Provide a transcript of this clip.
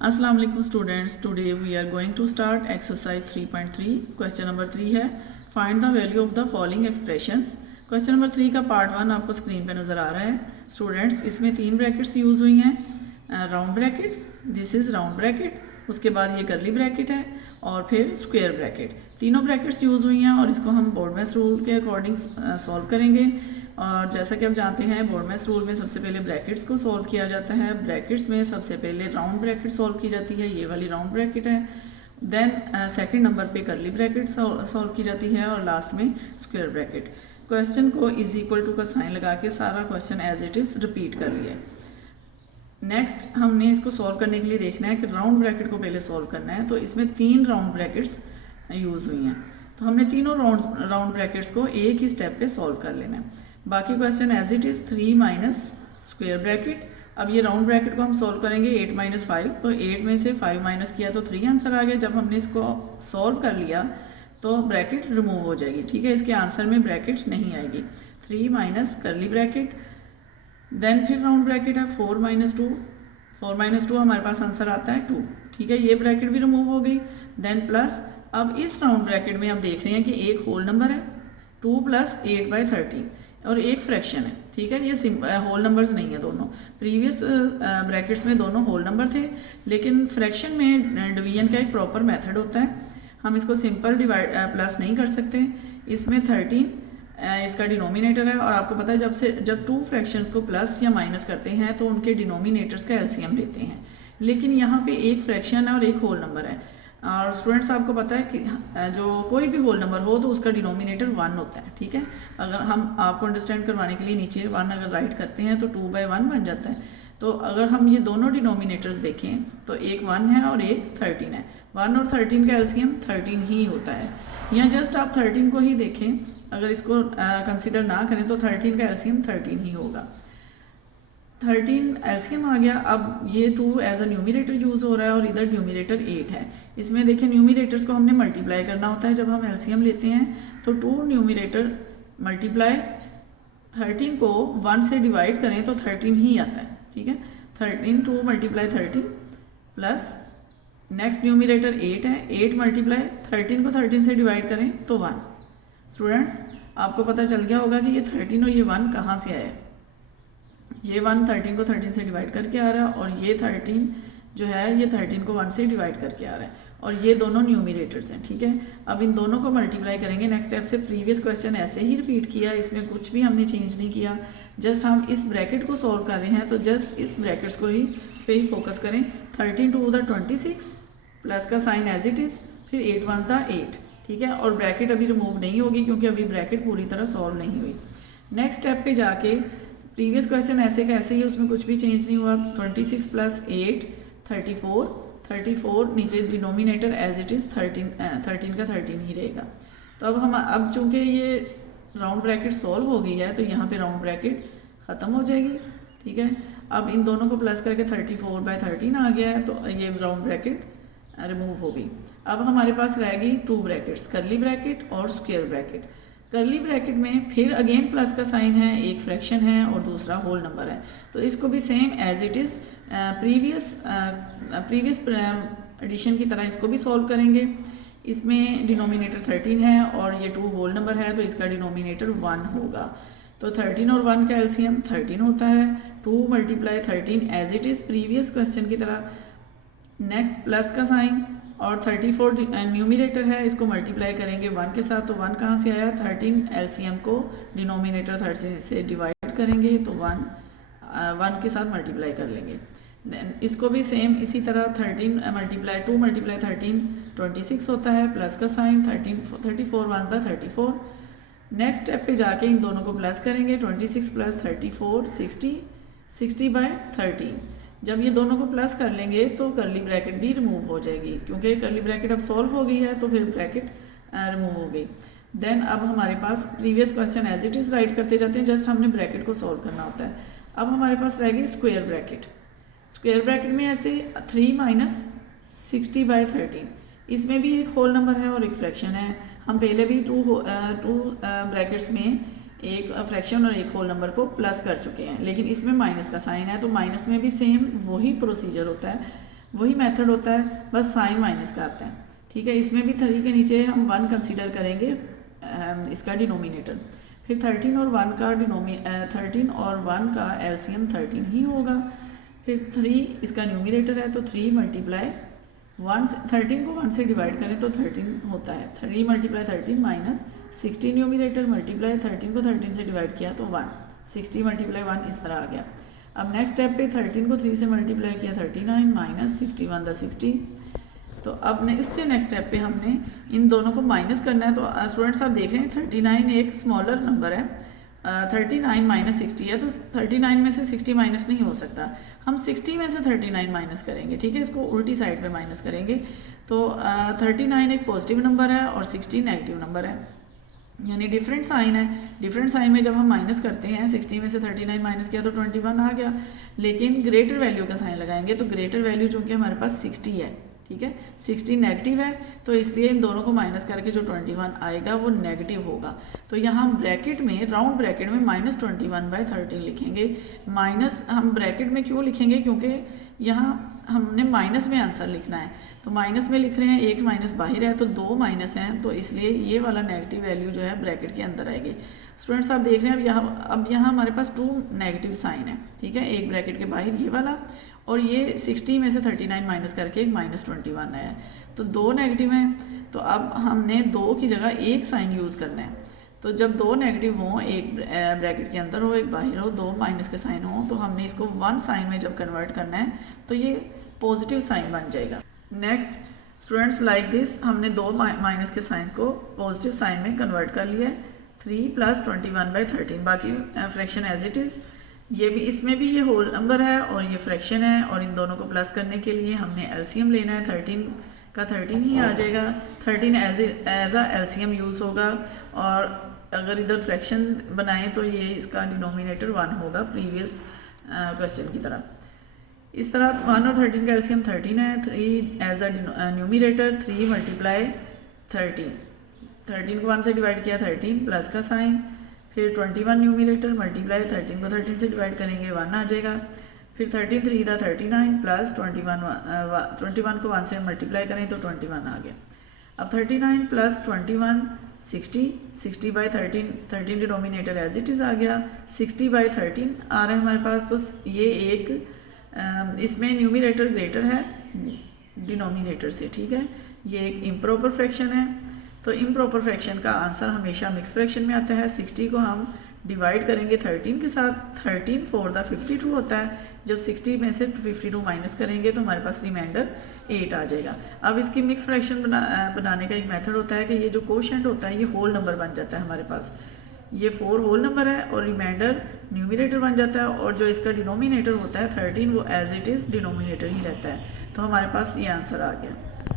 अस्सलाम वालेकुम students, today we are going to start exercise 3.3। Question number 3 है, find the value of the following expressions. Question number 3 का part 1 आपको screen पे नज़र आ रहा है स्टूडेंट्स। इसमें 3 ब्रैकेट्स यूज़ हुई हैं, round bracket, this is round bracket, उसके बाद ये कर्ली ब्रैकेट है और फिर स्क्वायर ब्रैकेट। तीनों ब्रैकेट्स यूज़ हुई हैं और इसको हम बोर्डमैस रूल के अकॉर्डिंग सॉल्व करेंगे। और जैसा कि आप जानते हैं बोर्डमैस रूल में सबसे पहले ब्रैकेट्स को सॉल्व किया जाता है। ब्रैकेट्स में सबसे पहले राउंड ब्रैकेट सॉल्व की जाती है, ये वाली राउंड ब्रैकेट है। देन सेकंड नंबर पे कर्ली ब्रैकेट सॉल्व की जाती है और लास्ट में स्क्वायर ब्रैकेट। क्वेश्चन को इज इक्वल टू का साइन लगा के सारा question as it is repeat कर लिया। नेक्स्ट हमने इसको सॉल्व करने के लिए देखना है कि राउंड ब्रैकेट को पहले सॉल्व करना है। तो इसमें 3 राउंड ब्रैकेट्स यूज़ हुई हैं, तो हमने तीनों राउंड ब्रैकेट्स को एक ही स्टेप पे सॉल्व कर लेना है। बाकी question as it is 3 minus square bracket. अब ये राउंड ब्रैकेट को हम सॉल्व करेंगे 8 माइनस 5, तो 8 में से 5 माइनस किया तो 3 आंसर आ गया। जब हमने इसको सॉल्व कर लिया तो ब्रैकेट रिमूव हो जाएगी, ठीक है, इसके आंसर में ब्रैकेट नहीं आएगी। 3 माइनस कर्ली ब्रैकेट, देन फिर राउंड ब्रैकेट है 4 माइनस 2, 4 माइनस 2 हमारे पास आंसर आता है 2, ठीक है, ये ब्रैकेट भी रिमूव हो गई। देन प्लस, अब इस राउंड ब्रैकेट में आप देख रहे हैं कि एक होल नंबर है 2 प्लस 8/13 और एक फ्रैक्शन है, ठीक है, ये सिंपल होल नंबर्स नहीं है दोनों। प्रीवियस ब्रैकेट्स में दोनों होल नंबर थे, लेकिन फ्रैक्शन में डिवीजन का एक प्रॉपर मेथड होता है, हम इसको सिंपल डिवाइड प्लस नहीं कर सकते। इसमें 13 इसका डिनोमिनेटर है और आपको पता है जब 2 फ्रैक्शंस को प्लस या माइनस करते हैं तो उनके डिनोमिनेटर्स का एलसीएम लेते हैं, लेकिन यहाँ पे एक फ्रैक्शन है और एक होल नंबर है। और स्टूडेंट्स आपको पता है कि जो कोई भी होल नंबर हो तो उसका डिनोमिनेटर 1 होता है, ठीक है। अगर हम आपको अंडरस्टैंड करवाने के लिए नीचे 1 अगर राइट करते हैं तो 2/1 बन जाता है। तो अगर हम ये दोनों डिनोमिनेटर्स देखें तो एक 1 है और एक 13 है। 1 और 13 का एलसीएम 13 ही होता है। या जस्ट आप 13 को ही देखें, अगर इसको कंसिडर ना करें तो 13 का एलसीएम 13 ही होगा। 13 एलसीएम आ गया। अब ये 2 एज अ न्यूमिनेटर यूज़ हो रहा है और इधर न्यूमिनेटर 8 है। इसमें देखें न्यूमिनेटर्स को हमने मल्टीप्लाई करना होता है जब हम एलसीएम लेते हैं, तो 2 न्यूमिनेटर मल्टीप्लाई 13 को 1 से डिवाइड करें तो 13 ही आता है, ठीक है। 13 2 मल्टीप्लाई 13 प्लस नेक्स्ट न्यूमिनेटर 8 है, 8 मल्टीप्लाई 13 को 13 से डिवाइड करें तो 1। स्टूडेंट्स आपको पता चल गया होगा कि ये 13 और ये 1 कहाँ से आया है। ये 1 13 को 13 से डिवाइड करके आ रहा है और ये 13 जो है ये 13 को 1 से डिवाइड करके आ रहा है और ये दोनों न्यूमिनेटर्स हैं, ठीक है। अब इन दोनों को मल्टीप्लाई करेंगे नेक्स्ट स्टेप से। प्रीवियस क्वेश्चन ऐसे ही रिपीट किया, इसमें कुछ भी हमने चेंज नहीं किया, जस्ट हम इस ब्रैकेट को सॉल्व कर रहे हैं तो जस्ट इस ब्रैकेट्स को ही पे ही फोकस करें। 13 टू द 26 प्लस का साइन एज इट इज़, फिर 8 1 द 8, ठीक है, और ब्रैकेट अभी रिमूव नहीं होगी क्योंकि अभी ब्रैकेट पूरी तरह सॉल्व नहीं हुई। नेक्स्ट स्टेप पे जाके प्रीवियस क्वेश्चन ऐसे का ऐसे ही, उसमें कुछ भी चेंज नहीं हुआ। 26 प्लस 8 34 नीचे डिनोमिनेटर एज इट इज़ 13 का 13 ही रहेगा। तो अब चूंकि ये राउंड ब्रैकेट सॉल्व हो गई है तो यहाँ पे राउंड ब्रैकेट ख़त्म हो जाएगी, ठीक है। अब इन दोनों को प्लस करके 34/13 आ गया है तो ये राउंड ब्रैकेट रिमूव हो गई। अब हमारे पास रह गई 2 ब्रैकेट्स, कर्ली ब्रैकेट और स्क्वायर ब्रैकेट। कर्ली ब्रैकेट में फिर अगेन प्लस का साइन है, एक फ्रैक्शन है और दूसरा होल नंबर है, तो इसको भी same as it is previous addition की तरह इसको भी सॉल्व करेंगे। इसमें डिनोमिनेटर 13 है और ये 2 होल नंबर है तो इसका डिनोमिनेटर 1 होगा। तो 13 और 1 का एलसीएम 13 होता है। 2 multiply 13 as it is previous question की तरह, नेक्स्ट प्लस का साइन और 34 न्यूमिनेटर है, इसको मल्टीप्लाई करेंगे 1 के साथ, तो 1 कहाँ से आया, 13 एलसीएम को डिनोमिनेटर 13 से डिवाइड करेंगे तो 1 के साथ मल्टीप्लाई कर लेंगे। इसको भी सेम इसी तरह 13 मल्टीप्लाई 2 मल्टीप्लाई 13 26 होता है, प्लस का साइन 34 1 द 34। नेक्स्ट स्टेप पे जाके इन दोनों को प्लस करेंगे, 26 प्लस 34 60/13। जब ये दोनों को प्लस कर लेंगे तो कर्ली ब्रैकेट भी रिमूव हो जाएगी, क्योंकि कर्ली ब्रैकेट अब सॉल्व हो गई है तो फिर ब्रैकेट रिमूव हो गई। देन अब हमारे पास previous question as it is write करते जाते हैं, जस्ट हमने ब्रैकेट को सॉल्व करना होता है। अब हमारे पास रह गई स्क्वायर ब्रैकेट। स्क्वायर ब्रैकेट में ऐसे 3 माइनस 60/13, इसमें भी एक होल नंबर है और एक फ्रैक्शन है। हम पहले भी टू ब्रैकेट्स में एक फ्रैक्शन और एक होल नंबर को प्लस कर चुके हैं, लेकिन इसमें माइनस का साइन है तो माइनस में भी सेम वही प्रोसीजर होता है। वही मेथड होता है, बस साइन माइनस का आता है, ठीक है। इसमें भी 3 के नीचे हम 1 कंसीडर करेंगे इसका डिनोमिनेटर। फिर 13 और 1 का 13 और 1 का एलसीएम 13 ही होगा। फिर 3 इसका न्यूमिनेटर है, तो 3 मल्टीप्लाई 1 13 को 1 से डिवाइड करें तो 13 होता है। 3 मल्टीप्लाई 13 माइनस 60 न्यूमिनेटर, मल्टीप्लाई 13 को 13 से डिवाइड किया तो 1, 60 मल्टीप्लाई 1 इस तरह आ गया। अब नेक्स्ट स्टेप पे 13 को 3 से मल्टीप्लाई किया 39 माइनस 61 द 60। तो अब इससे नेक्स्ट स्टेप पे हमने इन दोनों को माइनस करना है। तो स्टूडेंट्स आप देख रहे हैं 39 एक स्मॉलर नंबर है, 39 माइनस 60 है, तो 39 में से 60 माइनस नहीं हो सकता। हम 60 में से 39 माइनस करेंगे, ठीक है, इसको उल्टी साइड पे माइनस करेंगे। तो 39 एक पॉजिटिव नंबर है और 60 नेगेटिव नंबर है, यानी डिफरेंट साइन है। डिफरेंट साइन में जब हम माइनस करते हैं 60 में से 39 माइनस किया तो 21 आ गया, लेकिन ग्रेटर वैल्यू का साइन लगाएंगे तो ग्रेटर वैल्यू चूँकि हमारे पास 60 है, ठीक है, 60 नेगेटिव है, तो इसलिए इन दोनों को माइनस करके जो 21 आएगा वो नेगेटिव होगा। तो यहाँ ब्रैकेट में, राउंड ब्रैकेट में -21/13 लिखेंगे। माइनस हम ब्रैकेट में क्यों लिखेंगे, क्योंकि यहाँ हमने माइनस में आंसर लिखना है, तो माइनस में लिख रहे हैं, एक माइनस बाहर है तो 2 माइनस हैं, तो इसलिए ये वाला नेगेटिव वैल्यू जो है ब्रैकेट के अंदर आएगी। स्टूडेंट्स आप देख रहे हैं अब यहाँ हमारे पास 2 नेगेटिव साइन है, ठीक है, एक ब्रैकेट के बाहर ये वाला और ये 60 में से 39 माइनस करके एक -21 है, तो 2 नेगेटिव हैं। तो अब हमने 2 की जगह एक साइन यूज़ करना है। तो जब 2 नेगेटिव हों, एक ब्रैकेट के अंदर हो एक बाहर हो, 2 माइनस के साइन हो, तो हमने इसको 1 साइन में जब कन्वर्ट करना है तो ये पॉजिटिव साइन बन जाएगा। नेक्स्ट स्टूडेंट्स लाइक दिस, हमने 2 माइनस के साइंस को पॉजिटिव साइन में कन्वर्ट कर लिया है। 3 + 21/13, बाकी फ्रैक्शन एज इट इज़। ये भी, इसमें भी ये होल नंबर है और ये फ्रैक्शन है, और इन दोनों को प्लस करने के लिए हमने एलसीएम लेना है। 13 का 13 ही आ जाएगा, 13 एज अ एलसीएम यूज़ होगा, और अगर इधर फ्रैक्शन बनाएं तो ये इसका डिनोमिनेटर 1 होगा, प्रीवियस क्वेश्चन की तरह। इस तरह 1 और 13 का एलसीएम 13 है, 3 एज अ न्यूमिनेटर, 3 मल्टीप्लाई 13 को 1 से डिवाइड किया 13 प्लस का साइन, फिर 21 न्यूमिनेटर, मल्टीप्लाई 13 को 13 से डिवाइड करेंगे 1 आ जाएगा। फिर 13 3 था 39 प्लस 21 को 1 से मल्टीप्लाई करें तो 21 आ गया। अब 39 plus 21 60/13, 13 denominator as it is आ गया, 60/13 आ रहा है हमारे पास। तो ये एक इसमें न्यूमिनेटर ग्रेटर है डिनोमिनेटर से, ठीक है, ये एक इम्प्रॉपर फ्रैक्शन है। तो इम्प्रॉपर फ्रैक्शन का आंसर हमेशा मिक्स फ्रैक्शन में आता है। 60 को हम डिवाइड करेंगे 13 के साथ, 13 4 द 52 होता है। जब 60 में से 52 माइनस करेंगे तो हमारे पास रिमाइंडर 8 आ जाएगा। अब इसकी मिक्स फ्रैक्शन बनाने का एक मेथड होता है कि ये जो कोशेंट होता है ये होल नंबर बन जाता है हमारे पास। ये 4 होल नंबर है और रिमाइंडर न्यूमिनेटर बन जाता है, और जो इसका डिनोमिनेटर होता है 13 वो एज इट इज़ डिनोमिनेटर ही रहता है। तो हमारे पास ये आंसर आ गया।